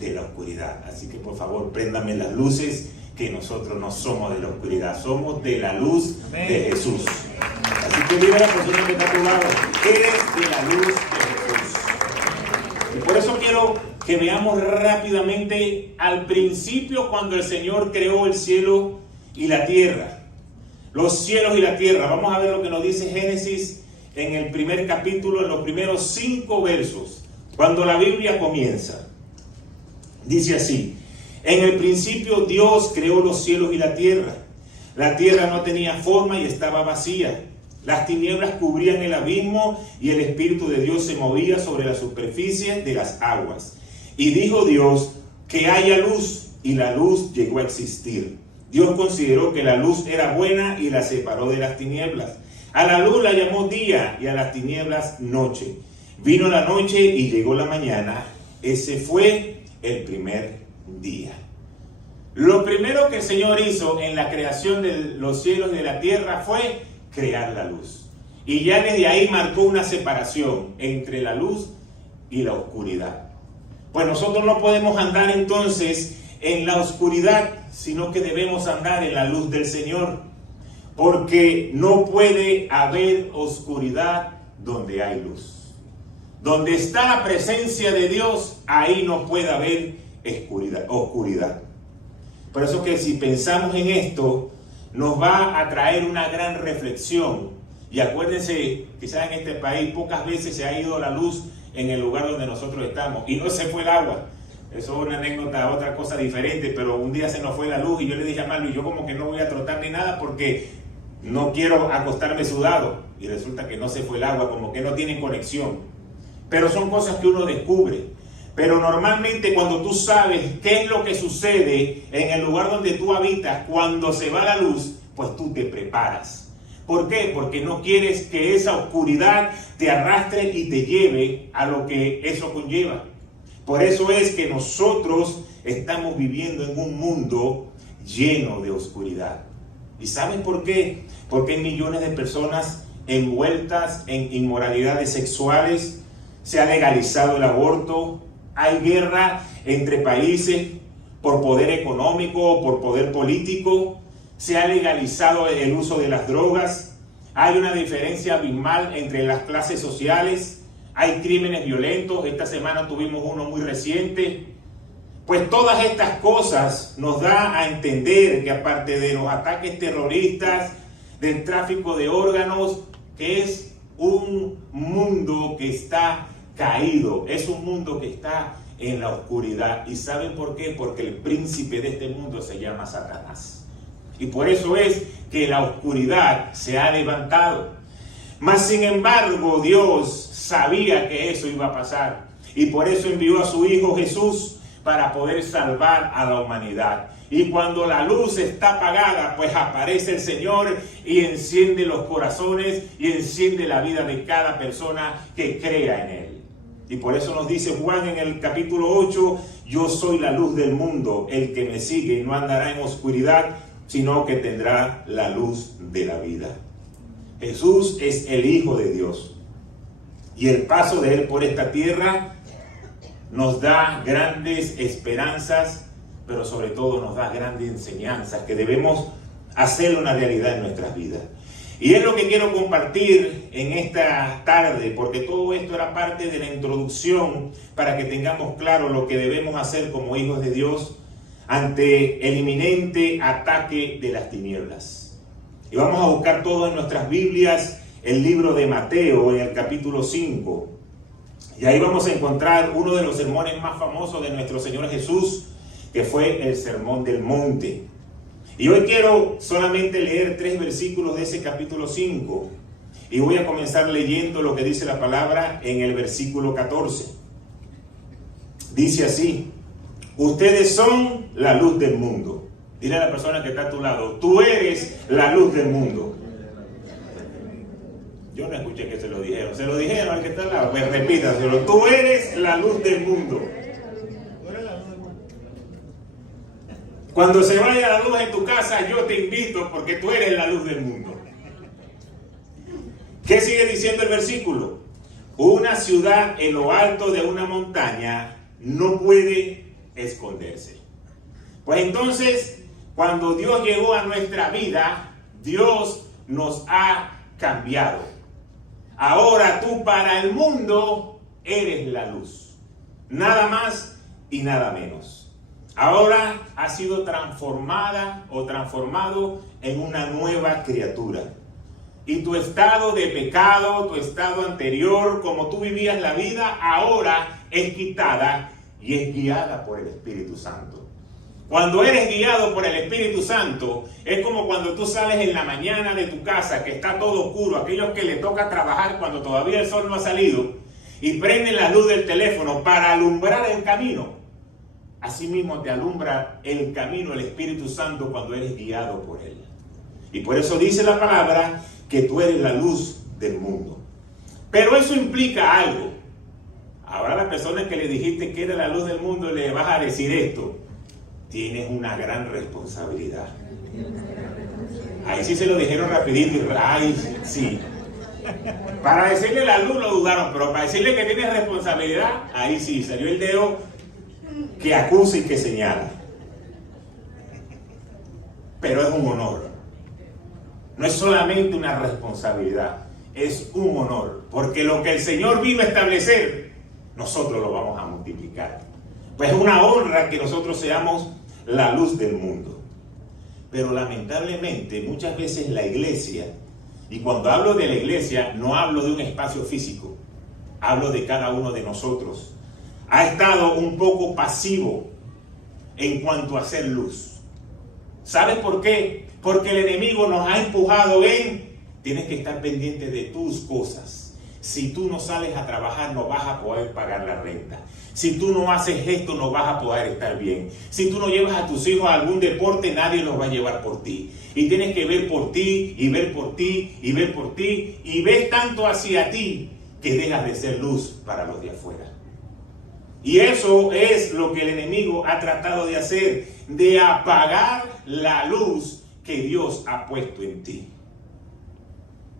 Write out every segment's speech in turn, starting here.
de la oscuridad. Así que por favor, préndame las luces, que nosotros no somos de la oscuridad, somos de la luz de Jesús. Así que dile a la persona que está a tu lado, eres de la luz de Jesús. Y por eso quiero que veamos rápidamente al principio, cuando el Señor creó el cielo y la tierra. Los cielos y la tierra. Vamos a ver lo que nos dice Génesis en el primer capítulo, en los primeros 5 versos, cuando la Biblia comienza. Dice así: en el principio Dios creó los cielos y la tierra. La tierra no tenía forma y estaba vacía. Las tinieblas cubrían el abismo y el Espíritu de Dios se movía sobre la superficie de las aguas. Y dijo Dios: que haya luz, y la luz llegó a existir. Dios consideró que la luz era buena y la separó de las tinieblas. A la luz la llamó día y a las tinieblas noche. Vino la noche y llegó la mañana. Ese fue el primer día. Lo primero que el Señor hizo en la creación de los cielos y de la tierra fue crear la luz. Y ya desde ahí marcó una separación entre la luz y la oscuridad. Pues nosotros no podemos andar entonces en la oscuridad, sino que debemos andar en la luz del Señor. Porque no puede haber oscuridad donde hay luz. Donde está la presencia de Dios, ahí no puede haber oscuridad. Por eso que si pensamos en esto, nos va a traer una gran reflexión. Y acuérdense, quizás en este país pocas veces se ha ido la luz en el lugar donde nosotros estamos. Y no se fue el agua. Eso es una anécdota, otra cosa diferente. Pero un día se nos fue la luz y yo le dije a Marlo, yo como que no voy a trotar ni nada porque no quiero acostarme sudado. Y resulta que no se fue el agua, como que no tienen conexión. Pero son cosas que uno descubre. Pero normalmente cuando tú sabes qué es lo que sucede en el lugar donde tú habitas, cuando se va la luz, pues tú te preparas. ¿Por qué? Porque no quieres que esa oscuridad te arrastre y te lleve a lo que eso conlleva. Por eso es que nosotros estamos viviendo en un mundo lleno de oscuridad. ¿Y saben por qué? Porque hay millones de personas envueltas en inmoralidades sexuales, se ha legalizado el aborto, hay guerra entre países por poder económico, por poder político, se ha legalizado el uso de las drogas, hay una diferencia abismal entre las clases sociales, hay crímenes violentos, esta semana tuvimos uno muy reciente. Pues todas estas cosas nos da a entender que aparte de los ataques terroristas, del tráfico de órganos, que es un mundo que está caído, es un mundo que está en la oscuridad. ¿Y saben por qué? Porque el príncipe de este mundo se llama Satanás. Y por eso es que la oscuridad se ha levantado. Mas sin embargo, Dios sabía que eso iba a pasar. Y por eso envió a su Hijo Jesús para poder salvar a la humanidad. Y cuando la luz está apagada, pues aparece el Señor y enciende los corazones y enciende la vida de cada persona que crea en Él. Y por eso nos dice Juan en el capítulo 8, yo soy la luz del mundo, el que me sigue no andará en oscuridad, sino que tendrá la luz de la vida. Jesús es el Hijo de Dios. Y el paso de Él por esta tierra nos da grandes esperanzas, pero sobre todo nos da grandes enseñanzas que debemos hacer una realidad en nuestras vidas. Y es lo que quiero compartir en esta tarde, porque todo esto era parte de la introducción para que tengamos claro lo que debemos hacer como hijos de Dios ante el inminente ataque de las tinieblas. Y vamos a buscar todo en nuestras Biblias, el libro de Mateo en el capítulo 5. Y ahí vamos a encontrar uno de los sermones más famosos de nuestro Señor Jesús, que fue el Sermón del Monte. Y hoy quiero solamente leer 3 versículos de ese capítulo 5. Y voy a comenzar leyendo lo que dice la palabra en el versículo 14. Dice así: ustedes son la luz del mundo. Dile a la persona que está a tu lado, tú eres la luz del mundo. Yo no escuché que se lo dijeron. Se lo dijeron al que está al lado. Pues repítaselo, tú eres la luz del mundo. Cuando se vaya la luz en tu casa, yo te invito porque tú eres la luz del mundo. ¿Qué sigue diciendo el versículo? Una ciudad en lo alto de una montaña no puede esconderse. Pues entonces, cuando Dios llegó a nuestra vida, Dios nos ha cambiado. Ahora tú para el mundo eres la luz. Nada más y nada menos. Ahora has sido transformada o transformado en una nueva criatura. Y tu estado de pecado, tu estado anterior, como tú vivías la vida, ahora es quitada y es guiada por el Espíritu Santo. Cuando eres guiado por el Espíritu Santo, es como cuando tú sales en la mañana de tu casa, que está todo oscuro, aquellos que le toca trabajar cuando todavía el sol no ha salido, y prenden la luz del teléfono para alumbrar el camino. Asimismo te alumbra el camino el Espíritu Santo cuando eres guiado por Él. Y por eso dice la palabra que tú eres la luz del mundo. Pero eso implica algo. Ahora las personas que le dijiste que era la luz del mundo, le vas a decir esto. Tienes una gran responsabilidad. Ahí sí se lo dijeron rapidito y ay, sí. Para decirle la luz lo dudaron, pero para decirle que tienes responsabilidad, ahí sí, salió el dedo que acusa y que señala. Pero es un honor. No es solamente una responsabilidad, es un honor. Porque lo que el Señor vino a establecer, nosotros lo vamos a multiplicar. Pues es una honra que nosotros seamos la luz del mundo. Pero lamentablemente muchas veces la iglesia, y cuando hablo de la iglesia no hablo de un espacio físico, hablo de cada uno de nosotros, ha estado un poco pasivo en cuanto a hacer luz. ¿Sabes por qué? Porque el enemigo nos ha empujado en, tienes que estar pendiente de tus cosas. Si tú no sales a trabajar no vas a poder pagar la renta. Si tú no haces esto no vas a poder estar bien. Si tú no llevas a tus hijos a algún deporte, nadie los va a llevar por ti. Y tienes que ver por ti, y ver por ti, y ver por ti. Y ves tanto hacia ti que dejas de ser luz para los de afuera. Y eso es lo que el enemigo ha tratado de hacer, de apagar la luz que Dios ha puesto en ti.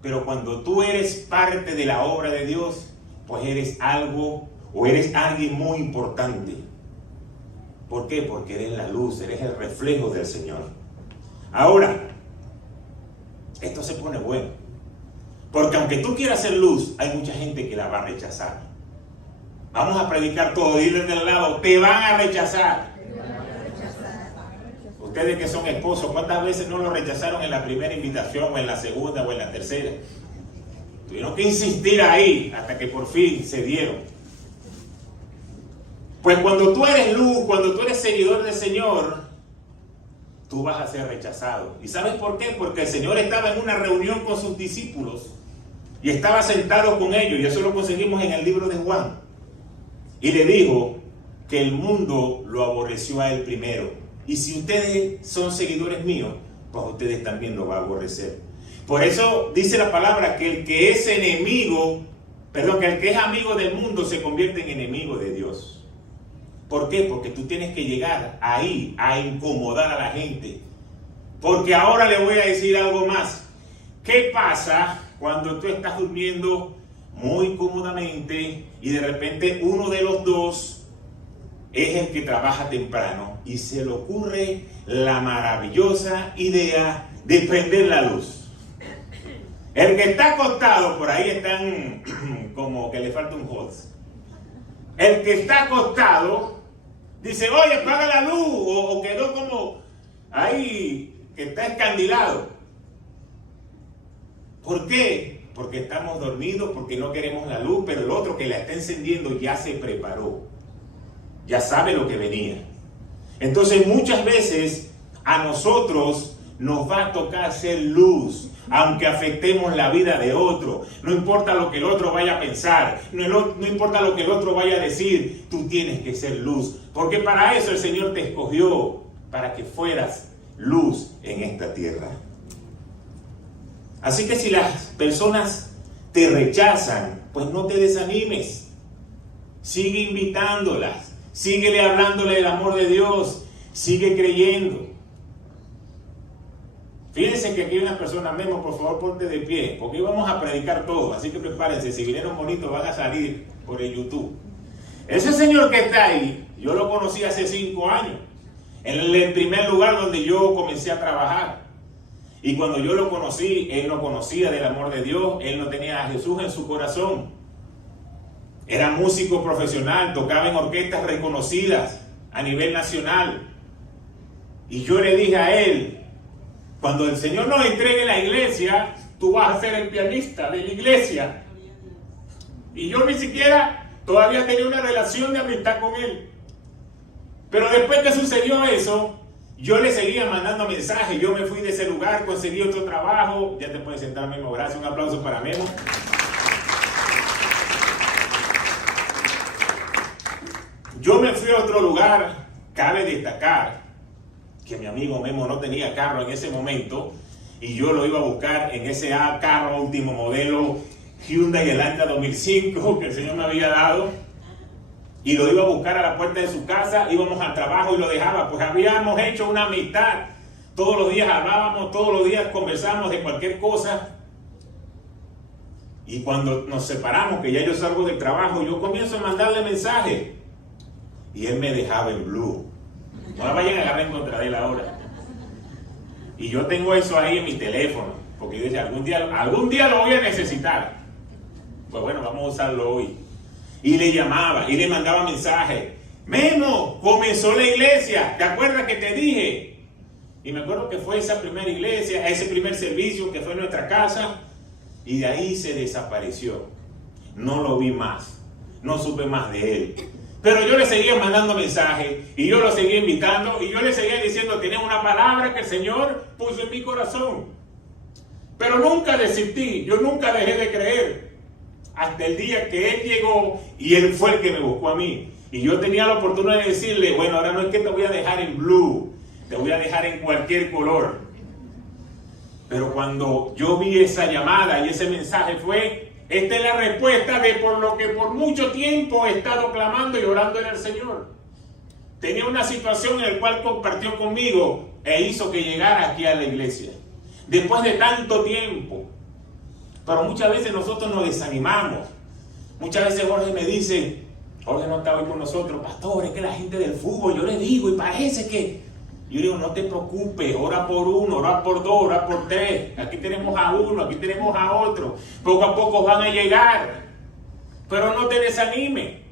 Pero cuando tú eres parte de la obra de Dios, pues eres algo o eres alguien muy importante. ¿Por qué? Porque eres la luz, eres el reflejo del Señor. Ahora, esto se pone bueno. Porque aunque tú quieras ser luz, hay mucha gente que la va a rechazar. Vamos a predicar todo, dile del lado, te van a rechazar. Ustedes que son esposos, ¿cuántas veces no lo rechazaron en la primera invitación, o en la segunda, o en la tercera? Tuvieron que insistir ahí hasta que por fin se dieron. Pues cuando tú eres luz, cuando tú eres seguidor del Señor, tú vas a ser rechazado. ¿Y sabes por qué? Porque el Señor estaba en una reunión con sus discípulos y estaba sentado con ellos, y eso lo conseguimos en el libro de Juan. Y le dijo que el mundo lo aborreció a él primero. Y si ustedes son seguidores míos, pues ustedes también lo van a aborrecer. Por eso dice la palabra que el que es enemigo, que el que es amigo del mundo se convierte en enemigo de Dios. ¿Por qué? Porque tú tienes que llegar ahí a incomodar a la gente. Porque ahora le voy a decir algo más. ¿Qué pasa cuando tú estás durmiendo muy cómodamente y de repente uno de los dos es el que trabaja temprano y se le ocurre la maravillosa idea de prender la luz? El que está acostado, por ahí están como que le falta un hot. El que está acostado dice, oye, apaga la luz, o quedó como ahí, que está escandilado. ¿Por qué? Porque estamos dormidos, porque no queremos la luz, pero el otro que la está encendiendo ya se preparó. Ya sabe lo que venía. Entonces muchas veces a nosotros nos va a tocar ser luz, aunque afectemos la vida de otro. No importa lo que el otro vaya a pensar, no importa lo que el otro vaya a decir, tú tienes que ser luz. Porque para eso el Señor te escogió, para que fueras luz en esta tierra. Así que si las personas te rechazan, pues no te desanimes. Sigue invitándolas. Síguele hablándole del amor de Dios. Sigue creyendo. Fíjense que aquí hay una persona, Memo, por favor ponte de pie, porque hoy vamos a predicar todo, así que prepárense, si vinieron bonitos van a salir por el YouTube. Ese señor que está ahí, Yo lo conocí hace 5 años, en el primer lugar donde yo comencé a trabajar. Y cuando yo lo conocí, él no conocía del amor de Dios, él no tenía a Jesús en su corazón. Era músico profesional, tocaba en orquestas reconocidas a nivel nacional. Y yo le dije a él, cuando el Señor nos entregue la iglesia, tú vas a ser el pianista de la iglesia. Y yo ni siquiera todavía tenía una relación de amistad con él. Pero después que sucedió eso, yo le seguía mandando mensajes. Yo me fui de ese lugar, conseguí otro trabajo. Ya te puedes sentar, Memo. Gracias, un aplauso para Memo. Yo me fui a otro lugar. Cabe destacar que mi amigo Memo no tenía carro en ese momento y yo lo iba a buscar en ese carro último modelo Hyundai Elantra 2005 que el Señor me había dado, y lo iba a buscar a la puerta de su casa. Íbamos al trabajo y lo dejaba. Pues habíamos hecho una amistad, todos los días hablábamos, todos los días conversábamos de cualquier cosa. Y cuando nos separamos, que ya yo salgo del trabajo, yo comienzo a mandarle mensajes y él me dejaba en blue. No la vayan a agarrar en contra de él ahora. Y yo tengo eso ahí en mi teléfono, porque yo decía, algún día lo voy a necesitar. Pues bueno, vamos a usarlo hoy. Y le llamaba y le mandaba mensajes. Memo, comenzó la iglesia, ¿te acuerdas que te dije? Y me acuerdo que fue esa primera iglesia, ese primer servicio que fue en nuestra casa, y de ahí se desapareció. No lo vi más, no supe más de él. Pero yo le seguía mandando mensajes y yo lo seguía invitando y yo le seguía diciendo, tenía una palabra que el Señor puso en mi corazón. Pero nunca desistí, yo nunca dejé de creer. Hasta el día que él llegó y él fue el que me buscó a mí. Y yo tenía la oportunidad de decirle, bueno, ahora no es que te voy a dejar en blue, te voy a dejar en cualquier color. Pero cuando yo vi esa llamada y ese mensaje fue, esta es la respuesta de por lo que por mucho tiempo he estado clamando y orando en el Señor. Tenía una situación en la cual compartió conmigo e hizo que llegara aquí a la iglesia. Después de tanto tiempo. Pero muchas veces nosotros nos desanimamos. Muchas veces Jorge me dice, Jorge no está hoy con nosotros, pastor, es que la gente del fútbol, yo le digo, y parece que... Yo digo, no te preocupes, ora por uno, ora por dos, ora por tres. Aquí tenemos a uno, aquí tenemos a otro. Poco a poco van a llegar. Pero no te desanimes.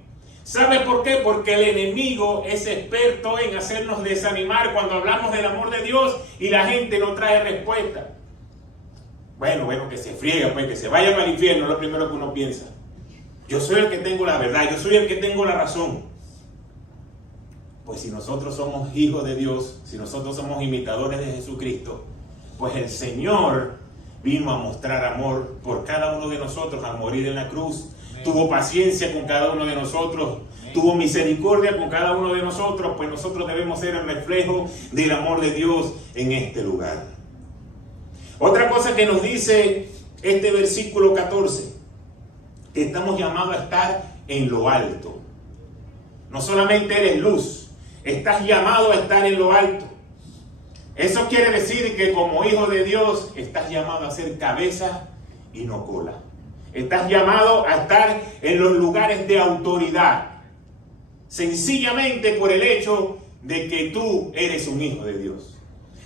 ¿Sabes por qué? Porque el enemigo es experto en hacernos desanimar cuando hablamos del amor de Dios y la gente no trae respuesta. Bueno, que se friega, pues que se vaya para el infierno, es lo primero que uno piensa. Yo soy el que tengo la verdad, yo soy el que tengo la razón. Pues si nosotros somos hijos de Dios, si nosotros somos imitadores de Jesucristo, pues el Señor vino a mostrar amor por cada uno de nosotros al morir en la cruz. Amén. Tuvo paciencia con cada uno de nosotros. Amén. Tuvo misericordia con cada uno de nosotros, pues nosotros debemos ser el reflejo del amor de Dios en este lugar. Otra cosa que nos dice este versículo 14, que estamos llamados a estar en lo alto. No solamente eres luz, estás llamado a estar en lo alto. Eso quiere decir que como hijo de Dios estás llamado a ser cabeza y no cola. Estás llamado a estar en los lugares de autoridad, sencillamente por el hecho de que tú eres un hijo de Dios.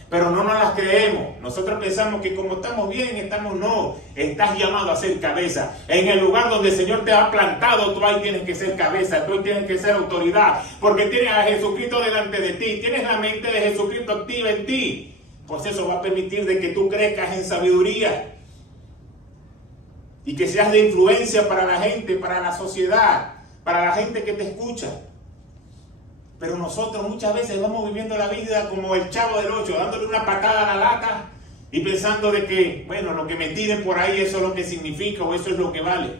Pero no nos las creemos. Nosotros pensamos que como estamos bien, no. Estás llamado a ser cabeza. En el lugar donde el Señor te ha plantado, tú ahí tienes que ser cabeza, tú ahí tienes que ser autoridad. Porque tienes a Jesucristo delante de ti, tienes la mente de Jesucristo activa en ti. Pues eso va a permitir de que tú crezcas en sabiduría. Y que seas de influencia para la gente, para la sociedad, para la gente que te escucha. Pero nosotros muchas veces vamos viviendo la vida como el Chavo del Ocho, dándole una patada a la lata y pensando de que, bueno, lo que me tiren por ahí, eso es lo que significa o eso es lo que vale.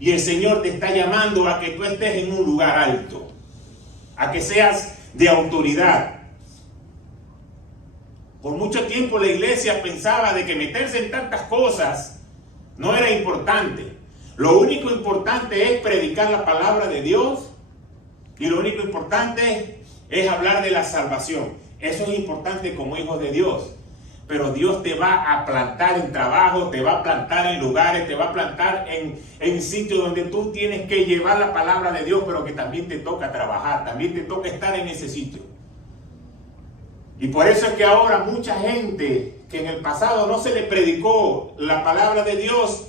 Y el Señor te está llamando a que tú estés en un lugar alto, a que seas de autoridad. Por mucho tiempo la iglesia pensaba de que meterse en tantas cosas no era importante. Lo único importante es predicar la palabra de Dios. Y lo único importante es hablar de la salvación. Eso es importante como hijos de Dios. pero Dios te va a plantar en trabajo, te va a plantar en lugares, te va a plantar en sitios donde tú tienes que llevar la palabra de Dios, pero que también te toca trabajar, también te toca estar en ese sitio. Y por eso es que ahora mucha gente que en el pasado no se le predicó la palabra de Dios,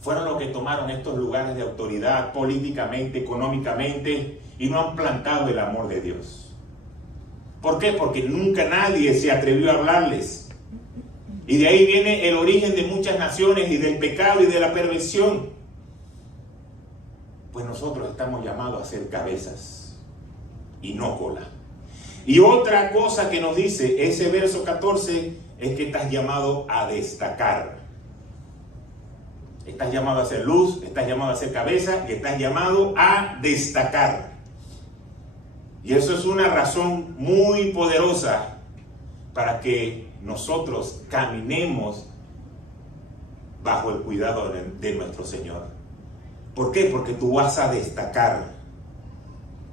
fueron los que tomaron estos lugares de autoridad políticamente, económicamente, y no han plantado el amor de Dios. ¿Por qué? Porque nunca nadie se atrevió a hablarles. Y de ahí viene el origen de muchas naciones y del pecado y de la perversión. Pues nosotros estamos llamados a ser cabezas y no cola. Y otra cosa que nos dice ese verso 14 es que estás llamado a destacar. Estás llamado a ser luz, estás llamado a ser cabeza y estás llamado a destacar. Y eso es una razón muy poderosa para que nosotros caminemos bajo el cuidado de nuestro Señor. ¿Por qué? Porque tú vas a destacar.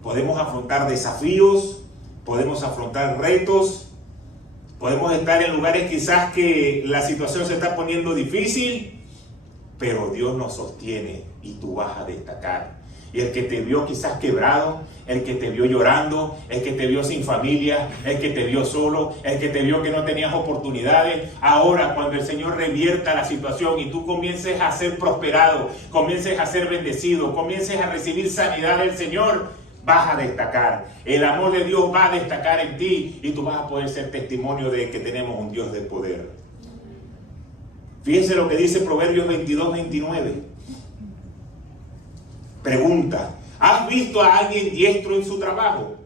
Podemos afrontar desafíos, podemos afrontar retos, podemos estar en lugares quizás que la situación se está poniendo difícil, pero Dios nos sostiene y tú vas a destacar. Y el que te vio quizás quebrado, el que te vio llorando, el que te vio sin familia, el que te vio solo, el que te vio que no tenías oportunidades, ahora cuando el Señor revierta la situación y tú comiences a ser prosperado, comiences a ser bendecido, comiences a recibir sanidad del Señor, vas a destacar. El amor de Dios va a destacar en ti y tú vas a poder ser testimonio de que tenemos un Dios de poder. Fíjense lo que dice Proverbios 22-29. Pregunta: ¿has visto a alguien diestro en su trabajo?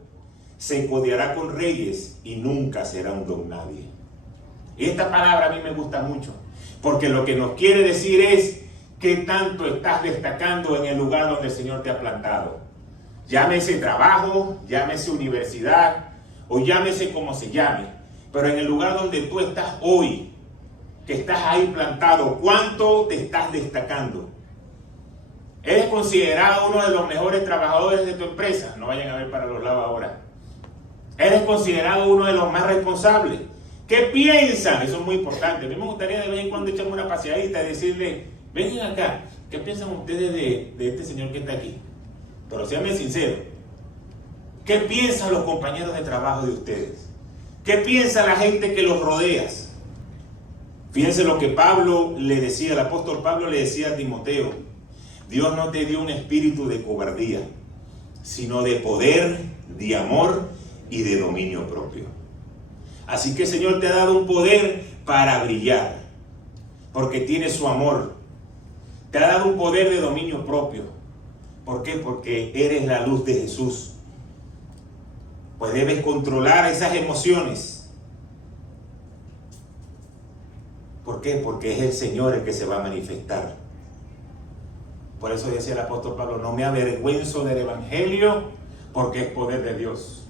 Se codeará con reyes y nunca será un don nadie. Esta palabra a mí me gusta mucho, porque lo que nos quiere decir es qué tanto estás destacando en el lugar donde el Señor te ha plantado. Llámese trabajo, llámese universidad, o llámese como se llame, pero en el lugar donde tú estás hoy, que estás ahí plantado, ¿cuánto te estás destacando? ¿Eres considerado uno de los mejores trabajadores de tu empresa? No vayan a ver para los lados ahora. ¿Eres considerado uno de los más responsables? ¿Qué piensan? Eso es muy importante. A mí me gustaría de vez en cuando echarme una paseadita y decirle: vengan acá, ¿qué piensan ustedes de este señor que está aquí? Pero séanme sinceros. ¿Qué piensan los compañeros de trabajo de ustedes? ¿Qué piensa la gente que los rodea? Fíjense lo que Pablo le decía, el apóstol Pablo le decía a Timoteo: Dios no te dio un espíritu de cobardía, sino de poder, de amor y de dominio propio. Así que el Señor te ha dado un poder para brillar, porque tiene su amor. Te ha dado un poder de dominio propio. ¿Por qué? Porque eres la luz de Jesús. Pues debes controlar esas emociones. ¿Por qué? Porque es el Señor el que se va a manifestar. Por eso decía el apóstol Pablo: no me avergüenzo del evangelio, porque es poder de Dios.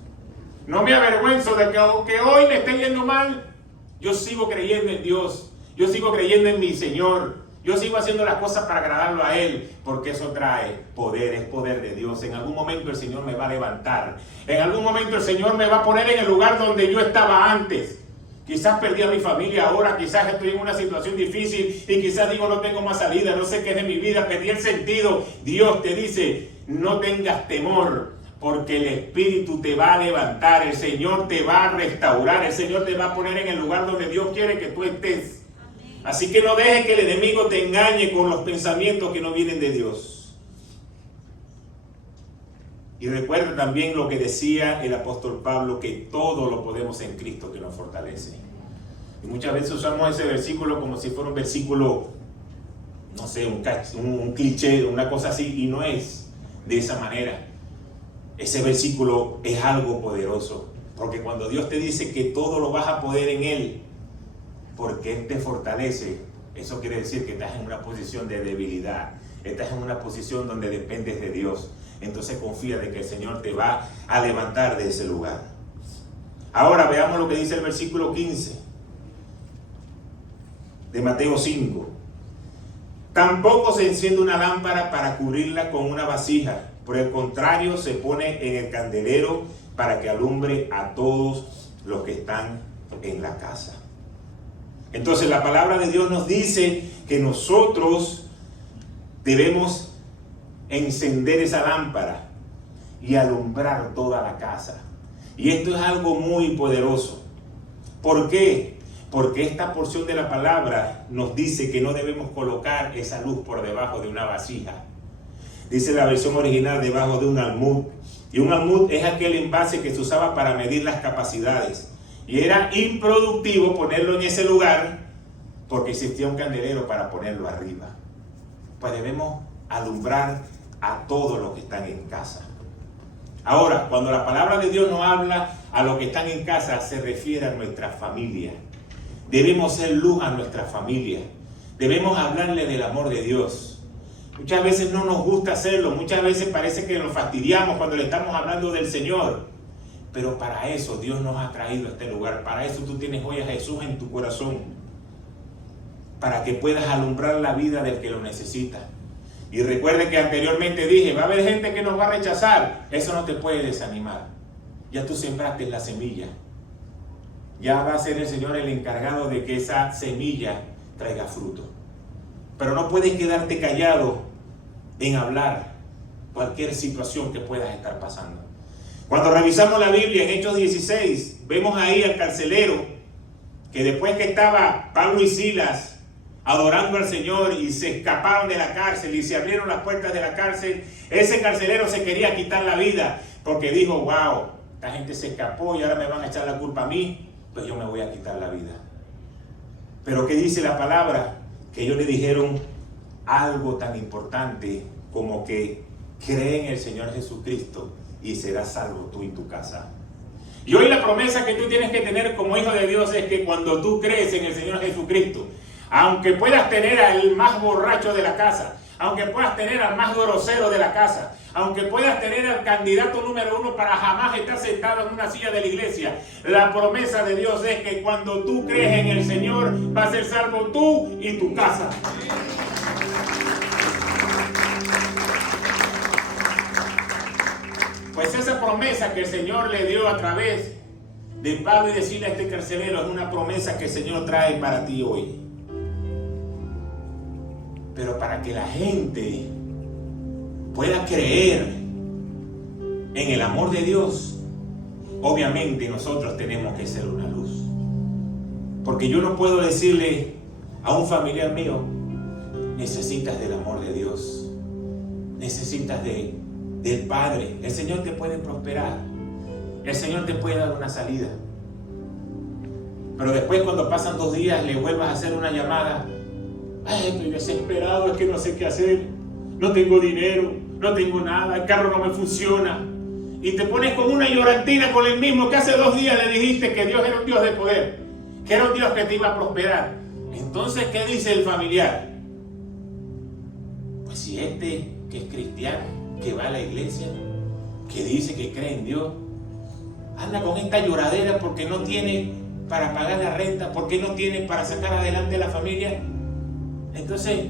No me avergüenzo de que aunque hoy me esté yendo mal, yo sigo creyendo en Dios. Yo sigo creyendo en mi Señor. Yo sigo haciendo las cosas para agradarlo a Él, porque eso trae poder, es poder de Dios. En algún momento el Señor me va a levantar. En algún momento el Señor me va a poner en el lugar donde yo estaba antes. Quizás perdí a mi familia ahora, quizás estoy en una situación difícil y quizás digo no tengo más salida, no sé qué es de mi vida, perdí el sentido. Dios te dice: no tengas temor, porque el Espíritu te va a levantar, el Señor te va a restaurar, el Señor te va a poner en el lugar donde Dios quiere que tú estés. Así que no dejes que el enemigo te engañe con los pensamientos que no vienen de Dios. Y recuerda también lo que decía el apóstol Pablo, que todo lo podemos en Cristo que nos fortalece. Y muchas veces usamos ese versículo como si fuera un versículo, no sé, un cliché, una cosa así, y no es de esa manera. Ese versículo es algo poderoso, porque cuando Dios te dice que todo lo vas a poder en Él, porque Él te fortalece, eso quiere decir que estás en una posición de debilidad, estás en una posición donde dependes de Dios. Entonces confía de que el Señor te va a levantar de ese lugar. Ahora veamos lo que dice el versículo 15 de Mateo 5. Tampoco se enciende una lámpara para cubrirla con una vasija. Por el contrario, se pone en el candelero para que alumbre a todos los que están en la casa. Entonces la palabra de Dios nos dice que nosotros debemos encender esa lámpara y alumbrar toda la casa. Y esto es algo muy poderoso. ¿Por qué? Porque esta porción de la palabra nos dice que no debemos colocar esa luz por debajo de una vasija. Dice la versión original, debajo de un almud. Y un almud es aquel envase que se usaba para medir las capacidades. Y era improductivo ponerlo en ese lugar porque existía un candelero para ponerlo arriba. Pues debemos alumbrar a todos los que están en casa. Ahora, cuando la palabra de Dios nos habla a los que están en casa, se refiere a nuestra familia. Debemos ser luz a nuestra familia. Debemos hablarle del amor de Dios. Muchas veces no nos gusta hacerlo, muchas veces parece que nos fastidiamos cuando le estamos hablando del Señor. Pero para eso Dios nos ha traído a este lugar. Para eso tú tienes hoy a Jesús en tu corazón. Para que puedas alumbrar la vida del que lo necesita. Y recuerde que anteriormente dije, va a haber gente que nos va a rechazar. Eso no te puede desanimar. Ya tú sembraste la semilla. Ya va a ser el Señor el encargado de que esa semilla traiga fruto. Pero no puedes quedarte callado en hablar cualquier situación que puedas estar pasando. Cuando revisamos la Biblia en Hechos 16, vemos ahí al carcelero que después que estaba Pablo y Silas adorando al Señor y se escaparon de la cárcel y se abrieron las puertas de la cárcel, ese carcelero se quería quitar la vida porque dijo, wow, esta gente se escapó y ahora me van a echar la culpa a mí, pues yo me voy a quitar la vida. Pero ¿qué dice la palabra? Que ellos le dijeron algo tan importante como que cree en el Señor Jesucristo y serás salvo tú y tu casa. Y hoy la promesa que tú tienes que tener como hijo de Dios es que cuando tú crees en el Señor Jesucristo, aunque puedas tener al más borracho de la casa, aunque puedas tener al más grosero de la casa, aunque puedas tener al candidato número 1 para jamás estar sentado en una silla de la iglesia, la promesa de Dios es que cuando tú crees en el Señor, vas a ser salvo tú y tu casa. Pues esa promesa que el Señor le dio a través de Pablo y de Silas a este carcelero es una promesa que el Señor trae para ti hoy. Pero para que la gente pueda creer en el amor de Dios, obviamente nosotros tenemos que ser una luz. Porque yo no puedo decirle a un familiar mío, necesitas del amor de Dios, necesitas del Padre. El Señor te puede prosperar, el Señor te puede dar una salida. Pero después, cuando pasan 2 días, le vuelvas a hacer una llamada. Ay, estoy desesperado, es que no sé qué hacer, no tengo dinero, no tengo nada, el carro no me funciona. Y te pones con una llorantina con el mismo que hace 2 días le dijiste que Dios era un Dios de poder, que era un Dios que te iba a prosperar. Entonces, ¿qué dice el familiar? Pues si este que es cristiano, que va a la iglesia, que dice que cree en Dios, anda con esta lloradera porque no tiene para pagar la renta, porque no tiene para sacar adelante a la familia. Entonces,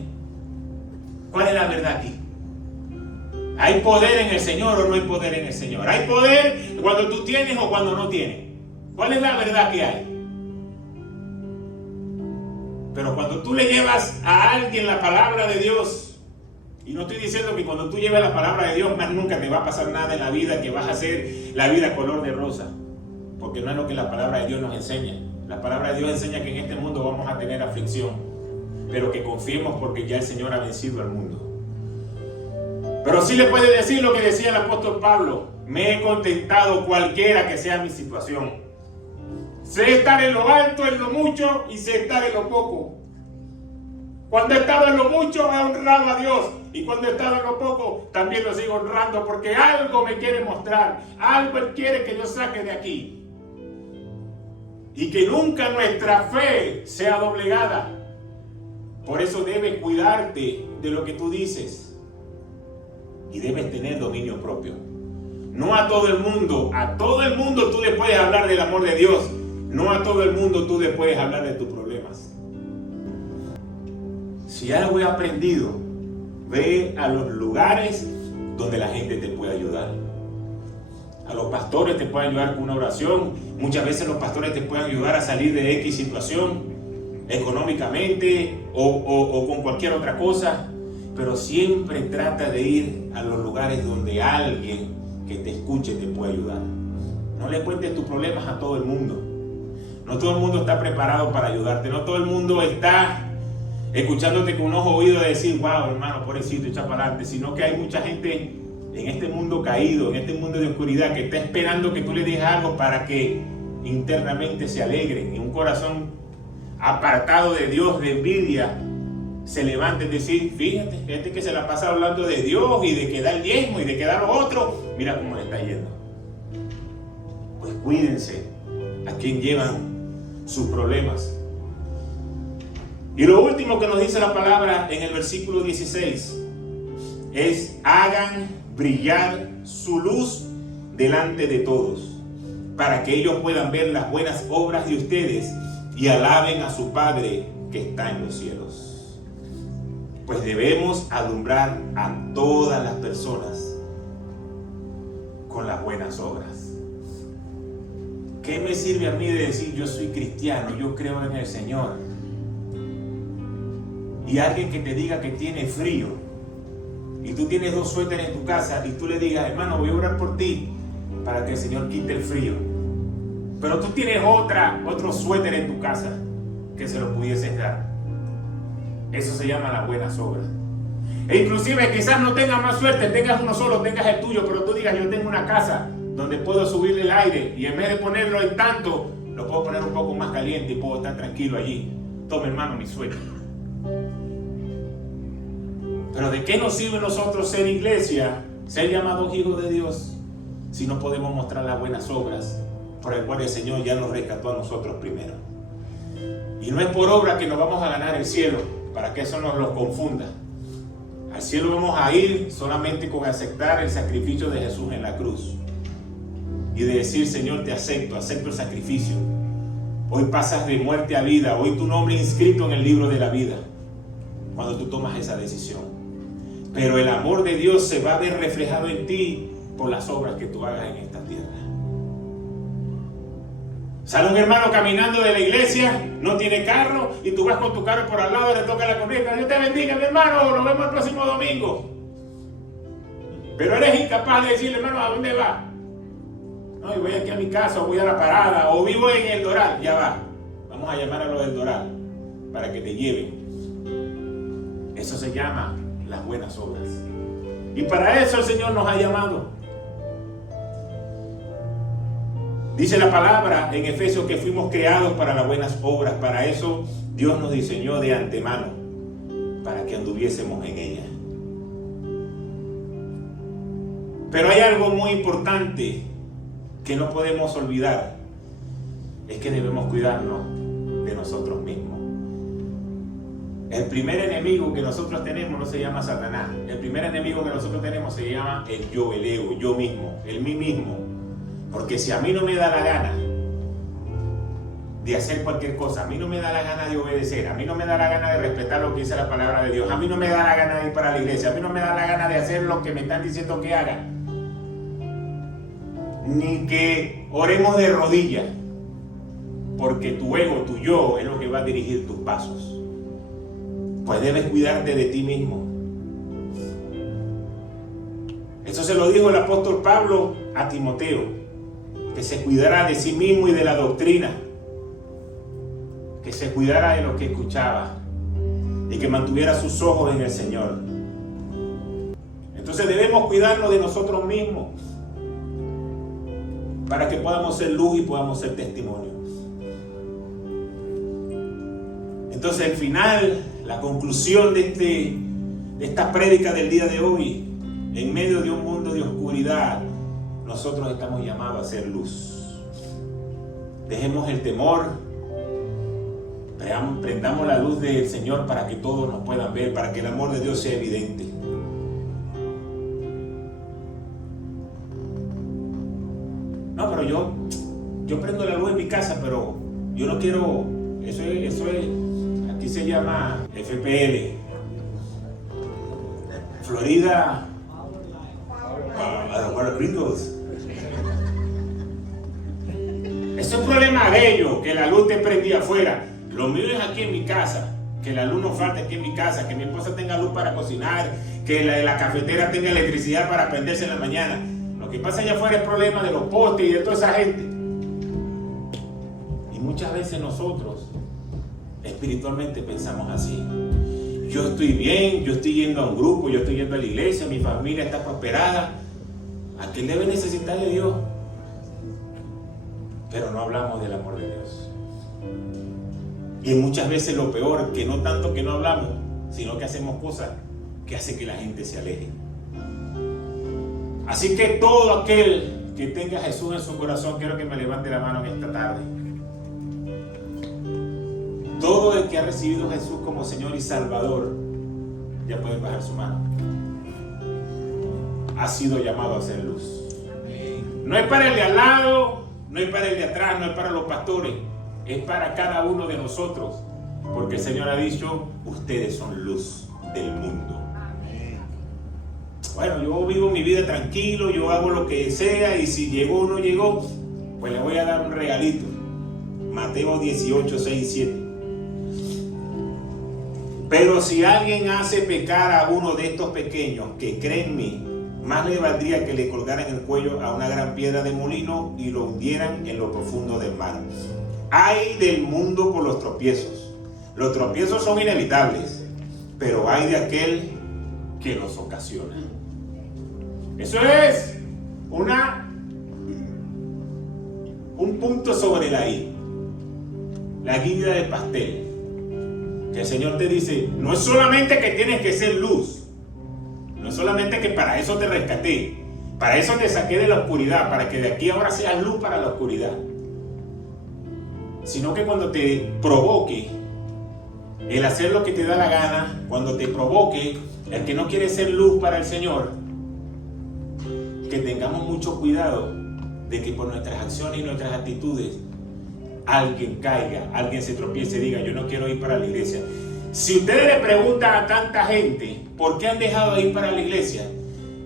¿cuál es la verdad aquí? ¿Hay poder en el Señor o no hay poder en el Señor? ¿Hay poder cuando tú tienes o cuando no tienes? ¿Cuál es la verdad que hay? Pero cuando tú le llevas a alguien la palabra de Dios, y no estoy diciendo que cuando tú llevas la palabra de Dios más nunca te va a pasar nada en la vida, que vas a hacer la vida color de rosa, porque no es lo que la palabra de Dios nos enseña. La palabra de Dios enseña que en este mundo vamos a tener aflicción, pero que confiemos porque ya el Señor ha vencido al mundo. Pero sí le puede decir lo que decía el apóstol Pablo: me he contentado cualquiera que sea mi situación. Sé estar en lo alto, en lo mucho, y sé estar en lo poco. Cuando he estado en lo mucho he honrado a Dios, y cuando he estado en lo poco también lo sigo honrando, porque algo me quiere mostrar, algo Él quiere que yo saque de aquí. Y que nunca nuestra fe sea doblegada. Por eso debes cuidarte de lo que tú dices. Y debes tener dominio propio. No a todo el mundo tú le puedes hablar del amor de Dios. No a todo el mundo tú le puedes hablar de tus problemas. Si algo he aprendido, ve a los lugares donde la gente te puede ayudar. A los pastores te pueden ayudar con una oración. Muchas veces los pastores te pueden ayudar a salir de X situación. económicamente o con cualquier otra cosa, pero siempre trata de ir a los lugares donde alguien que te escuche te puede ayudar. No le cuentes tus problemas a todo el mundo. No todo el mundo está preparado para ayudarte. No todo el mundo está escuchándote con unos oídos de decir, wow, hermano, pobrecito, echa para adelante. Sino que hay mucha gente en este mundo caído, en este mundo de oscuridad, que está esperando que tú le digas algo para que internamente se alegren. En un corazón apartado de Dios, de envidia, se levante y decir, fíjate, gente que se la pasa hablando de Dios y de que da el diezmo y de que da lo otro, mira cómo le está yendo. Pues cuídense a quien llevan sus problemas. Y lo último que nos dice la palabra en el versículo 16 es: hagan brillar su luz delante de todos, para que ellos puedan ver las buenas obras de ustedes y alaben a su Padre que está en los cielos. Pues debemos alumbrar a todas las personas con las buenas obras. ¿Qué me sirve a mí de decir yo soy cristiano, yo creo en el Señor? Y alguien que te diga que tiene frío y tú tienes 2 suéteres en tu casa y tú le digas, hermano, voy a orar por ti para que el Señor quite el frío. Pero tú tienes otro suéter en tu casa que se lo pudieses dar. Eso se llama las buenas obras. E inclusive quizás no tengas más suerte, tengas uno solo, tengas el tuyo, pero tú digas, yo tengo una casa donde puedo subirle el aire y en vez de ponerlo en tanto, lo puedo poner un poco más caliente y puedo estar tranquilo allí. Toma, hermano, mi suéter. Pero ¿de qué nos sirve nosotros ser iglesia, ser llamados hijos de Dios, si no podemos mostrar las buenas obras por el cual el Señor ya nos rescató a nosotros primero? Y no es por obra que nos vamos a ganar el cielo, para que eso nos lo confunda. Al cielo vamos a ir solamente con aceptar el sacrificio de Jesús en la cruz y de decir, Señor, te acepto el sacrificio. Hoy pasas de muerte a vida, hoy tu nombre inscrito en el libro de la vida, cuando tú tomas esa decisión. Pero el amor de Dios se va a ver reflejado en ti por las obras que tú hagas en esta tierra. Sale un hermano caminando de la iglesia, no tiene carro, y tú vas con tu carro por al lado y le toca la corneta. Dios te bendiga, mi hermano, nos vemos el próximo domingo. Pero eres incapaz de decirle, hermano, ¿a dónde va? No, yo voy aquí a mi casa, o voy a la parada, o vivo en el Doral. Ya va, vamos a llamar a los del Doral para que te lleven. Eso se llama las buenas obras. Y para eso el Señor nos ha llamado. Dice la palabra en Efesios que fuimos creados para las buenas obras. Para eso Dios nos diseñó de antemano, para que anduviésemos en ella. Pero hay algo muy importante que no podemos olvidar. Es que debemos cuidarnos de nosotros mismos. El primer enemigo que nosotros tenemos no se llama Satanás. El primer enemigo que nosotros tenemos se llama el yo, el ego, yo mismo, el mí mismo. Porque si a mí no me da la gana de hacer cualquier cosa, a mí no me da la gana de obedecer, a mí no me da la gana de respetar lo que dice la palabra de Dios, a mí no me da la gana de ir para la iglesia, a mí no me da la gana de hacer lo que me están diciendo que haga, ni que oremos de rodillas, porque tu ego, tu yo, es lo que va a dirigir tus pasos. Pues debes cuidarte de ti mismo. Eso se lo dijo el apóstol Pablo a Timoteo, que se cuidara de sí mismo y de la doctrina, que se cuidara de lo que escuchaba y que mantuviera sus ojos en el Señor. Entonces debemos cuidarnos de nosotros mismos para que podamos ser luz y podamos ser testimonio. Entonces el final, la conclusión de esta prédica del día de hoy, en medio de un mundo de oscuridad, nosotros estamos llamados a ser luz. Dejemos el temor, prendamos la luz del Señor para que todos nos puedan ver, para que el amor de Dios sea evidente. No, pero yo prendo la luz en mi casa, pero yo no quiero, eso es, aquí se llama FPL, Florida, a los gringos. Eso es un problema de ellos, que la luz te prendía afuera. Lo mío es aquí en mi casa. Que la luz no falte aquí en mi casa, que mi esposa tenga luz para cocinar, que la cafetera tenga electricidad para prenderse en la mañana. Lo que pasa allá afuera es el problema de los postes y de toda esa gente. Y muchas veces nosotros espiritualmente pensamos así. Yo estoy bien, yo estoy yendo a un grupo, yo estoy yendo a la iglesia, mi familia está prosperada. Aquel debe necesitar de Dios. Pero no hablamos del amor de Dios. Y muchas veces lo peor, que no tanto que no hablamos, sino que hacemos cosas que hacen que la gente se aleje. Así que todo aquel que tenga a Jesús en su corazón, quiero que me levante la mano en esta tarde. Todo el que ha recibido a Jesús como Señor y Salvador, ya puede bajar su mano. Ha sido llamado a ser luz. No es para el de al lado, no es para el de atrás, no es para los pastores. Es para cada uno de nosotros, porque el Señor ha dicho, ustedes son luz del mundo. Bueno, yo vivo mi vida tranquilo, yo hago lo que sea, y si llegó o no llegó, pues le voy a dar un regalito. Mateo 18, 6 y 7. Pero si alguien hace pecar a uno de estos pequeños que creen en mí, más le valdría que le colgaran el cuello a una gran piedra de molino y lo hundieran en lo profundo del mar. Ay del mundo por los tropiezos. Los tropiezos son inevitables, pero hay de aquel que los ocasiona. Eso es un punto sobre la I. La guinda del pastel. Que el Señor te dice, no es solamente que tienes que ser luz. No es solamente que para eso te rescaté. Para eso te saqué de la oscuridad. Para que de aquí ahora seas luz para la oscuridad. Sino que cuando te provoque el hacer lo que te da la gana, cuando te provoque el que no quiere ser luz para el Señor, que tengamos mucho cuidado de que por nuestras acciones y nuestras actitudes alguien caiga, alguien se tropiece y diga, yo no quiero ir para la iglesia. Si ustedes le preguntan a tanta gente por qué han dejado de ir para la iglesia,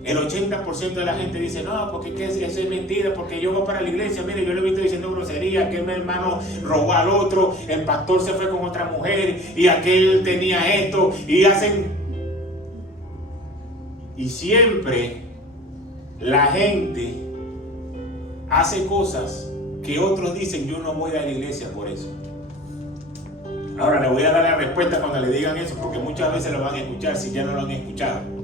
el 80% de la gente dice, no, porque eso es mentira, porque yo voy para la iglesia, mire, yo le he visto diciendo grosería, que mi hermano robó al otro, el pastor se fue con otra mujer, y aquel tenía esto, y hacen... Y siempre la gente hace cosas que otros dicen, yo no voy a la iglesia por eso. Ahora le voy a dar la respuesta cuando le digan eso, porque muchas veces lo van a escuchar si ya no lo han escuchado.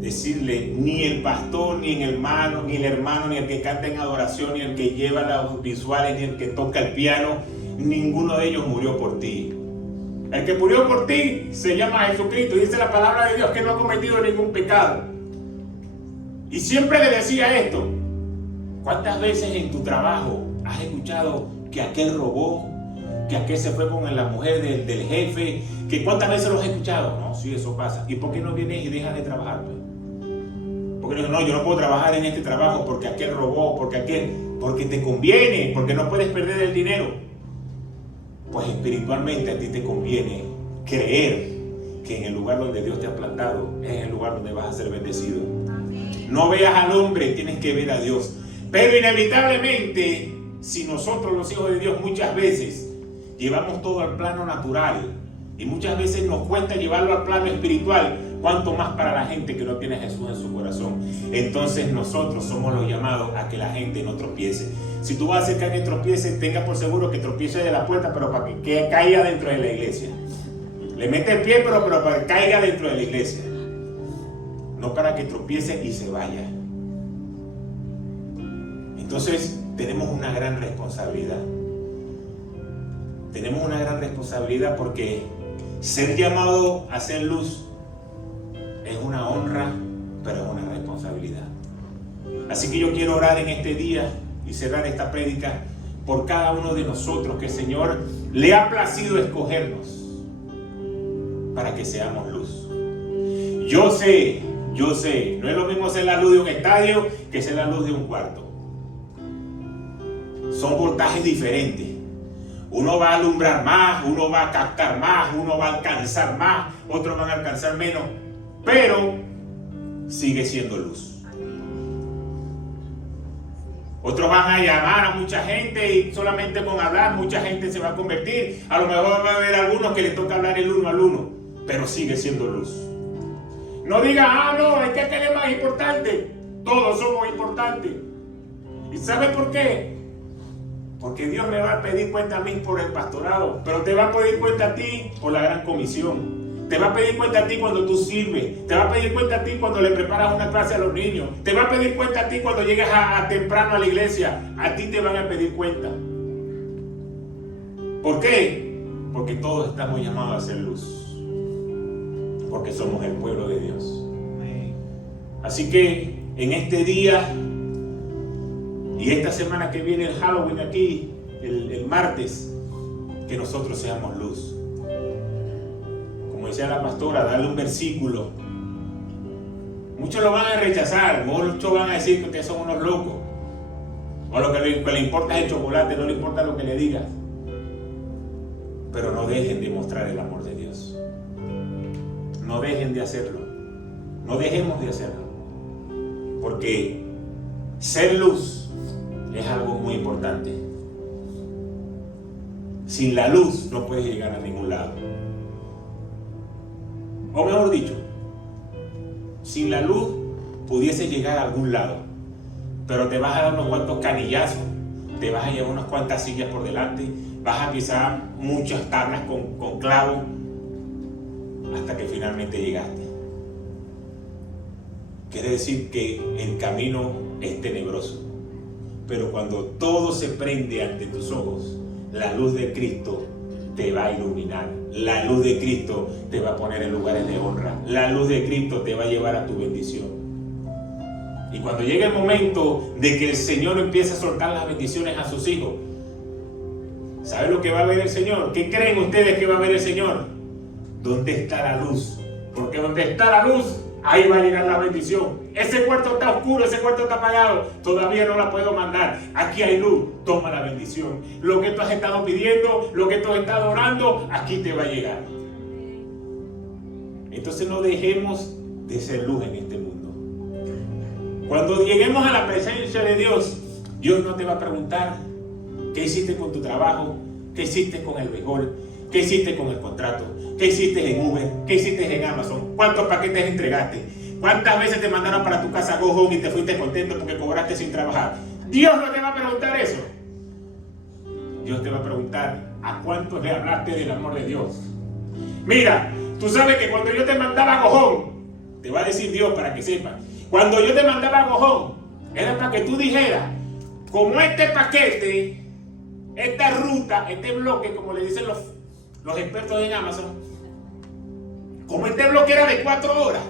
Decirle, ni el pastor, ni el hermano, ni el que canta en adoración, ni el que lleva los visuales, ni el que toca el piano, ninguno de ellos murió por ti. El que murió por ti se llama Jesucristo, y dice la palabra de Dios que no ha cometido ningún pecado. Y siempre le decía esto, ¿cuántas veces en tu trabajo has escuchado que aquel robó, que aquel se fue con la mujer del jefe? ¿Que cuántas veces lo has escuchado? No, sí, eso pasa. ¿Y por qué no vienes y dejas de trabajar? Porque no, yo no puedo trabajar en este trabajo porque aquel robó, porque te conviene, porque no puedes perder el dinero. Pues espiritualmente a ti te conviene creer que en el lugar donde Dios te ha plantado es el lugar donde vas a ser bendecido. No veas al hombre, tienes que ver a Dios. Pero inevitablemente, si nosotros los hijos de Dios muchas veces llevamos todo al plano natural y muchas veces nos cuesta llevarlo al plano espiritual, cuanto más para la gente que no tiene a Jesús en su corazón. Entonces nosotros somos los llamados a que la gente no tropiece. Si tú vas a hacer que alguien tropiece, tenga por seguro que tropiece de la puerta, pero para que caiga dentro de la iglesia. Le mete el pie, pero para que caiga dentro de la iglesia. No para que tropiece y se vaya. Entonces tenemos una gran responsabilidad. Tenemos una gran responsabilidad porque ser llamado a ser luz es una honra, pero es una responsabilidad. Así que yo quiero orar en este día y cerrar esta prédica por cada uno de nosotros, que el Señor le ha placido escogernos para que seamos luz. Yo sé, no es lo mismo ser la luz de un estadio que ser la luz de un cuarto. Son voltajes diferentes. Uno va a alumbrar más, uno va a captar más, uno va a alcanzar más, otros van a alcanzar menos, pero sigue siendo luz. Otros van a llamar a mucha gente y solamente con hablar mucha gente se va a convertir. A lo mejor va a haber algunos que le toca hablar el uno al uno, pero sigue siendo luz. No diga, no, es que aquel es más importante. Todos somos importantes. ¿Y sabe por qué? Porque Dios me va a pedir cuenta a mí por el pastorado, pero te va a pedir cuenta a ti por la gran comisión. Te va a pedir cuenta a ti cuando tú sirves. Te va a pedir cuenta a ti cuando le preparas una clase a los niños. Te va a pedir cuenta a ti cuando llegas a temprano a la iglesia. A ti te van a pedir cuenta. ¿Por qué? Porque todos estamos llamados a ser luz. Porque somos el pueblo de Dios. Así que en este día y esta semana que viene el Halloween aquí, el martes, que nosotros seamos luz. Como decía la pastora, darle un versículo. Muchos lo van a rechazar, muchos van a decir que son unos locos. O lo que le importa es el chocolate, no le importa lo que le digas. Pero no dejen de mostrar el amor de Dios. No dejen de hacerlo. No dejemos de hacerlo. Porque ser luz es algo muy importante. Sin la luz no puedes llegar a ningún lado. O mejor dicho, sin la luz pudiese llegar a algún lado, pero te vas a dar unos cuantos canillazos, te vas a llevar unas cuantas sillas por delante, vas a pisar muchas tablas con clavos hasta que finalmente llegaste. Quiere decir que el camino es tenebroso, pero cuando todo se prende ante tus ojos, la luz de Cristo te va a iluminar. La luz de Cristo te va a poner en lugares de honra. La luz de Cristo te va a llevar a tu bendición. Y cuando llegue el momento de que el Señor empiece a soltar las bendiciones a sus hijos, ¿sabe lo que va a ver el Señor? ¿Qué creen ustedes que va a ver el Señor? ¿Dónde está la luz? Porque donde está la luz, ahí va a llegar la bendición. Ese cuarto está oscuro, ese cuarto está apagado, todavía no la puedo mandar. Aquí hay luz, toma la bendición. Lo que tú has estado pidiendo, lo que tú has estado orando, aquí te va a llegar. Entonces no dejemos de ser luz en este mundo. Cuando lleguemos a la presencia de Dios, Dios no te va a preguntar qué hiciste con tu trabajo, qué hiciste con el béisbol, qué hiciste con el contrato, qué hiciste en Uber, qué hiciste en Amazon, cuántos paquetes entregaste. ¿Cuántas veces te mandaron para tu casa Go Home y te fuiste contento porque cobraste sin trabajar? Dios no te va a preguntar eso. Dios te va a preguntar a cuántos le hablaste del amor de Dios. Mira, tú sabes que cuando yo te mandaba Go Home, te va a decir Dios para que sepas, cuando yo te mandaba Go Home, era para que tú dijeras, como este paquete, esta ruta, este bloque, como le dicen los expertos en Amazon, como este bloque era de 4 horas,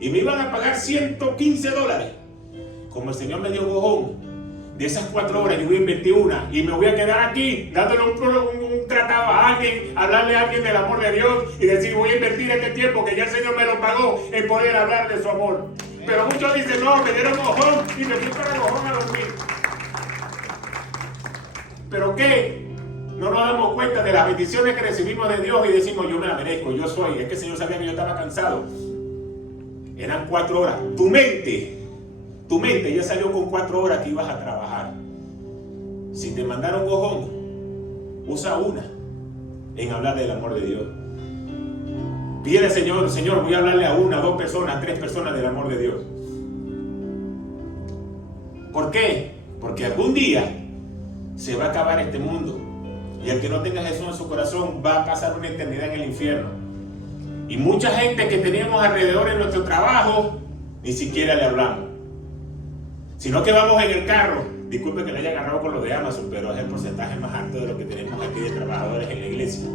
y me iban a pagar $115. Como el Señor me dio Go Home, de esas 4 horas yo voy a invertir una y me voy a quedar aquí dándole un tratado a alguien, hablarle a alguien del amor de Dios y decir voy a invertir este tiempo que ya el Señor me lo pagó en poder hablar de su amor. Pero muchos dicen no, me dieron Go Home y me fui para Go Home a dormir. ¿Pero qué? No nos damos cuenta de las bendiciones que recibimos de Dios y decimos yo me la merezco, yo soy. Es que el Señor sabía que yo estaba cansado. Eran 4 horas. Tu mente ya salió con 4 horas que ibas a trabajar. Si te mandaron Go Home, usa una en hablar del amor de Dios. Pide al Señor, Señor, voy a hablarle a 1, 2 personas, 3 personas del amor de Dios. ¿Por qué? Porque algún día se va a acabar este mundo. Y el que no tenga Jesús en su corazón va a pasar una eternidad en el infierno. Y mucha gente que teníamos alrededor en nuestro trabajo, ni siquiera le hablamos. Sino que vamos en el carro. Disculpe que le haya agarrado con lo de Amazon, pero es el porcentaje más alto de lo que tenemos aquí de trabajadores en la iglesia.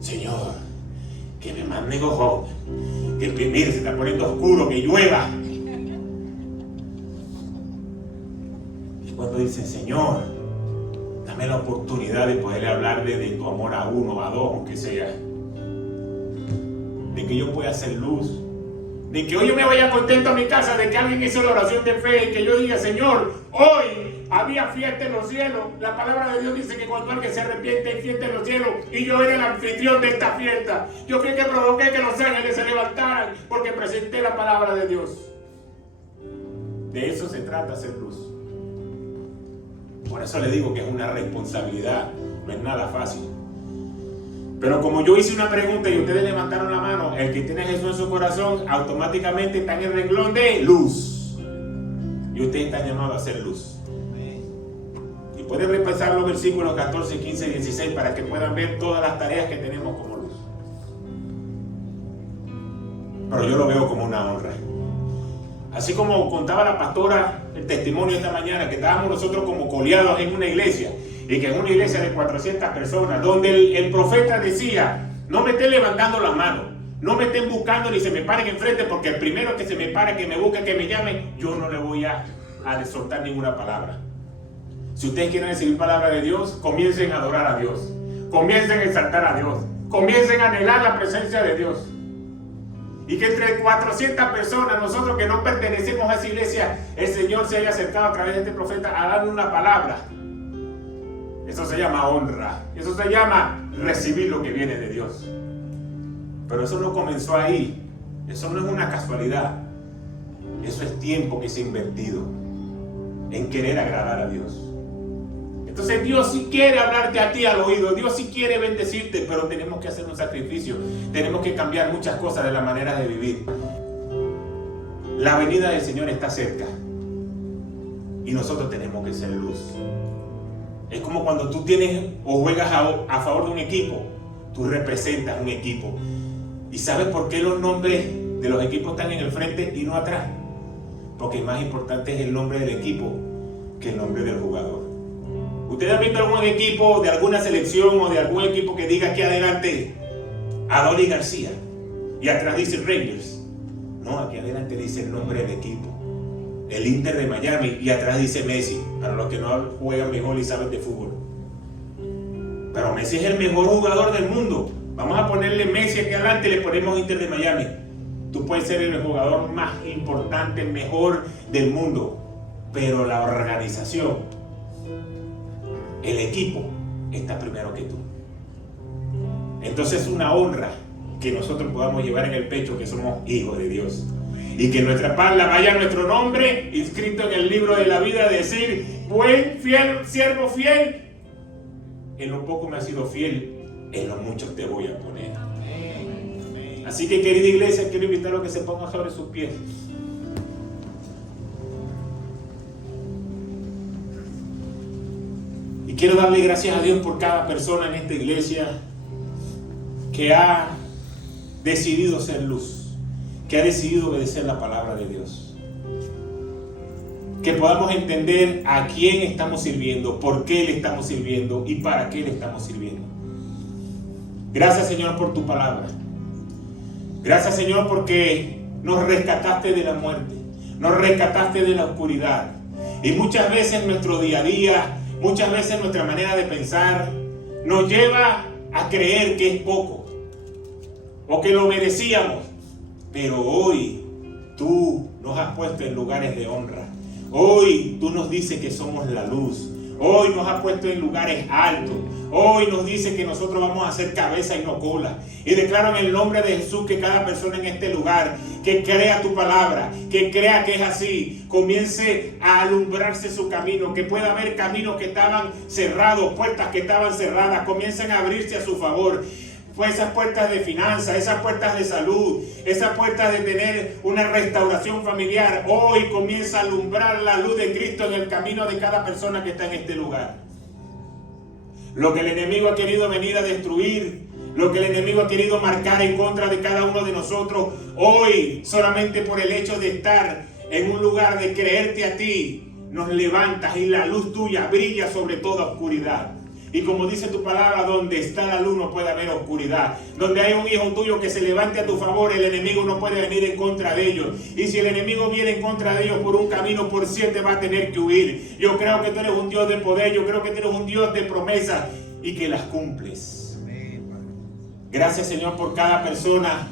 Señor, que me mande Go Home. Que mire, se está poniendo oscuro, que llueva. Y cuando dicen, Señor, dame la oportunidad de poderle hablar de tu amor a 1, a 2, aunque sea. De que yo pueda hacer luz. De que hoy yo me vaya contento a mi casa, de que alguien hizo la oración de fe y que yo diga, Señor, hoy había fiesta en los cielos. La palabra de Dios dice que cuando alguien se arrepiente hay fiesta en los cielos y yo era el anfitrión de esta fiesta. Yo fui el que provoqué que los ángeles se levantaran porque presenté la palabra de Dios. De eso se trata, hacer luz. Por eso le digo que es una responsabilidad, no es nada fácil. Pero como yo hice una pregunta y ustedes levantaron la mano, el que tiene a Jesús en su corazón automáticamente está en el renglón de luz. Y ustedes están llamados a hacer luz. Y pueden repasar los versículos 14, 15 y 16 para que puedan ver todas las tareas que tenemos como luz. Pero yo lo veo como una honra. Así como contaba la pastora el testimonio esta mañana, que estábamos nosotros como coleados en una iglesia, y que en una iglesia de 400 personas, donde el profeta decía, no me estén levantando las manos, no me estén buscando ni se me paren enfrente, porque el primero que se me pare, que me busque, que me llame, yo no le voy a soltar ninguna palabra. Si ustedes quieren recibir palabra de Dios, comiencen a adorar a Dios, comiencen a exaltar a Dios, comiencen a anhelar la presencia de Dios. Y que entre 400 personas, nosotros que no pertenecemos a esa iglesia, el Señor se haya acercado a través de este profeta a darle una palabra. Eso se llama honra. Eso se llama recibir lo que viene de Dios. Pero eso no comenzó ahí. Eso no es una casualidad. Eso es tiempo que se ha invertido en querer agradar a Dios. Entonces Dios sí quiere hablarte a ti al oído, Dios sí quiere bendecirte, pero tenemos que hacer un sacrificio, tenemos que cambiar muchas cosas de la manera de vivir. La venida del Señor está cerca y nosotros tenemos que ser luz. Es como cuando tú tienes o juegas a favor de un equipo, tú representas un equipo. ¿Y sabes por qué los nombres de los equipos están en el frente y no atrás? Porque más importante es el nombre del equipo que el nombre del jugador. ¿Ustedes han visto algún equipo de alguna selección o de algún equipo que diga aquí adelante Adolis García y atrás dice Rangers? No, aquí adelante dice el nombre del equipo. El Inter de Miami y atrás dice Messi, para los que no juegan mejor y saben de fútbol. Pero Messi es el mejor jugador del mundo. Vamos a ponerle Messi aquí adelante y le ponemos Inter de Miami. Tú puedes ser el jugador más importante, mejor del mundo, pero la organización, el equipo está primero que tú. Entonces es una honra que nosotros podamos llevar en el pecho que somos hijos de Dios y que nuestra espalda vaya nuestro nombre inscrito en el libro de la vida, decir, buen, fiel, siervo fiel, en lo poco me has sido fiel, en lo mucho te voy a poner. Así que, querida iglesia, quiero invitarlos a que se pongan sobre sus pies. Y quiero darle gracias a Dios por cada persona en esta iglesia que ha decidido ser luz, que ha decidido obedecer la palabra de Dios. Que podamos entender a quién estamos sirviendo, por qué le estamos sirviendo y para qué le estamos sirviendo. Gracias, Señor, por tu palabra. Gracias, Señor, porque nos rescataste de la muerte, nos rescataste de la oscuridad. Y muchas veces nuestro día a día, muchas veces nuestra manera de pensar nos lleva a creer que es poco o que lo merecíamos. Pero hoy tú nos has puesto en lugares de honra. Hoy tú nos dices que somos la luz. Hoy nos has puesto en lugares altos. Hoy nos dice que nosotros vamos a ser cabeza y no cola. Y declaro en el nombre de Jesús que cada persona en este lugar que crea tu palabra, que crea que es así, comience a alumbrarse su camino, que pueda haber caminos que estaban cerrados, puertas que estaban cerradas, comiencen a abrirse a su favor. Pues esas puertas de finanzas, esas puertas de salud, esas puertas de tener una restauración familiar, hoy comienza a alumbrar la luz de Cristo en el camino de cada persona que está en este lugar. Lo que el enemigo ha querido venir a destruir, lo que el enemigo ha querido marcar en contra de cada uno de nosotros, hoy solamente por el hecho de estar en un lugar de creerte a ti, nos levantas y la luz tuya brilla sobre toda oscuridad. Y como dice tu palabra, donde está la luz no puede haber oscuridad. Donde hay un hijo tuyo que se levante a tu favor, el enemigo no puede venir en contra de ellos. Y si el enemigo viene en contra de ellos por un camino, por 7 va a tener que huir. Yo creo que tú eres un Dios de poder, yo creo que tú eres un Dios de promesas y que las cumples. Gracias, Señor, por cada persona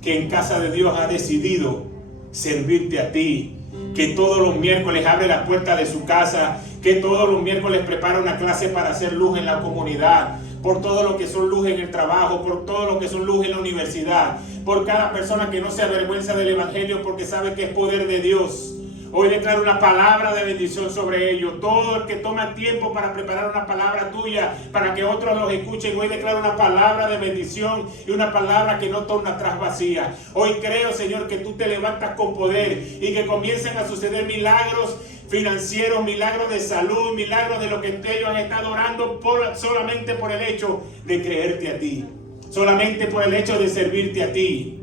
que en casa de Dios ha decidido servirte a ti. Que todos los miércoles abre la puerta de su casa, que todos los miércoles prepara una clase para hacer luz en la comunidad, por todo lo que son luz en el trabajo, por todo lo que son luz en la universidad, por cada persona que no se avergüenza del evangelio porque sabe que es poder de Dios. Hoy declaro una palabra de bendición sobre ellos. Todo el que toma tiempo para preparar una palabra tuya para que otros los escuchen, hoy declaro una palabra de bendición y una palabra que no torna atrás vacía. Hoy creo, Señor, que tú te levantas con poder y que comiencen a suceder milagros financieros, milagros de salud, milagros de lo que ellos han estado orando solamente por el hecho de creerte a ti, solamente por el hecho de servirte a ti.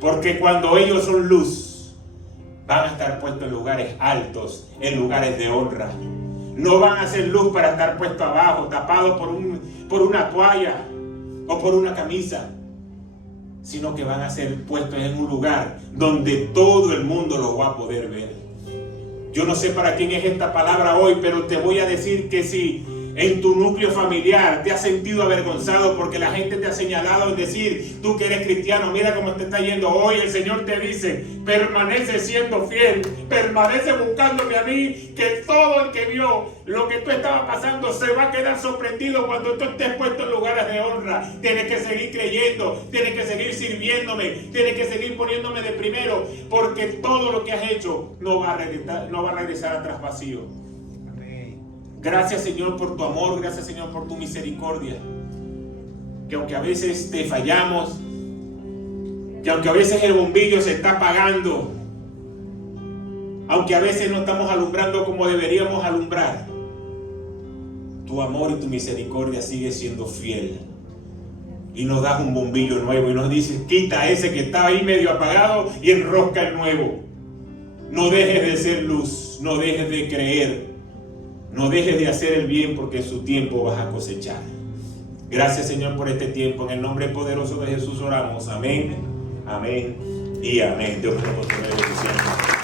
Porque cuando ellos son luz, van a estar puestos en lugares altos, en lugares de honra. No van a ser luz para estar puestos abajo, tapados por una toalla o por una camisa, sino que van a ser puestos en un lugar donde todo el mundo los va a poder ver. Yo no sé para quién es esta palabra hoy, pero te voy a decir que si en tu núcleo familiar te has sentido avergonzado porque la gente te ha señalado en decir, tú que eres cristiano, mira cómo te está yendo hoy, el Señor te dice, permanece siendo fiel, permanece buscándome a mí, que todo el que vio lo que tú estabas pasando se va a quedar sorprendido cuando tú estés puesto en lugares de honra. Tienes que seguir creyendo, tienes que seguir sirviéndome, tienes que seguir poniéndome de primero, porque todo lo que has hecho no va a regresar atrás vacío. Gracias, Señor, por tu amor, gracias, Señor, por tu misericordia. Que aunque a veces te fallamos, que aunque a veces el bombillo se está apagando, aunque a veces no estamos alumbrando como deberíamos alumbrar, tu amor y tu misericordia sigue siendo fiel. Y nos das un bombillo nuevo y nos dices, quita ese que estaba ahí medio apagado y enrosca el nuevo. No dejes de ser luz, no dejes de creer. No dejes de hacer el bien porque en su tiempo vas a cosechar. Gracias, Señor, por este tiempo. En el nombre poderoso de Jesús oramos. Amén, amén y amén. Dios nos bendiga.